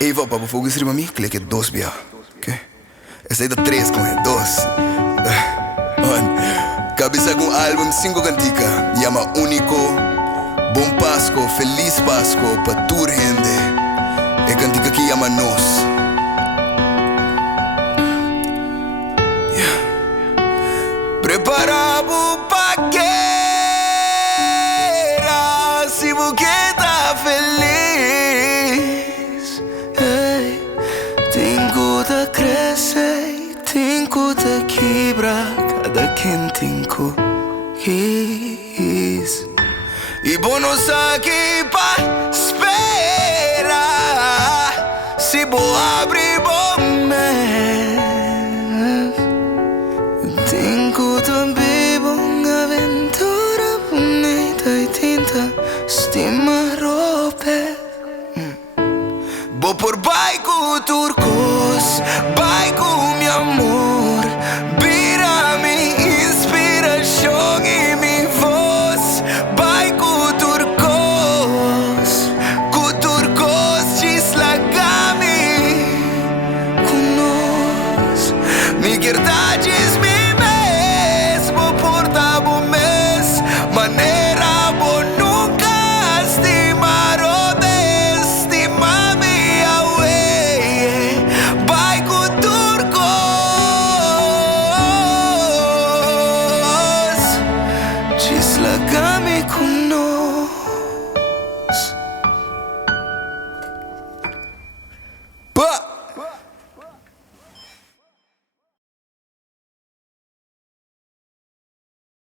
Eva, para fogo escreva a mim, clique dois bia. Ok? Essa aí dá três com ele, dois. Cabeça com álbum 5 cantica. Llama único. Bom Pasco, feliz Pasco, para tu rende. É cantica que llama nós. Preparado pa guerra, se você tá feliz. Hey, tenho de crescer, tenho de quebrar cada quem tenho quis. E bônus aqui pa esperar, se vou abrir bom mês. Tenho também uma aventura bonita e tinta estima roupa. Vou por bairro turcos, bairro meu amor. Vira minha inspiração e minha voz. Bairro turcos, deslagame conosco. Minha verdade é maneira bom nunca estimar ou desestimar me away. Vai com turcos, deslagame com nós.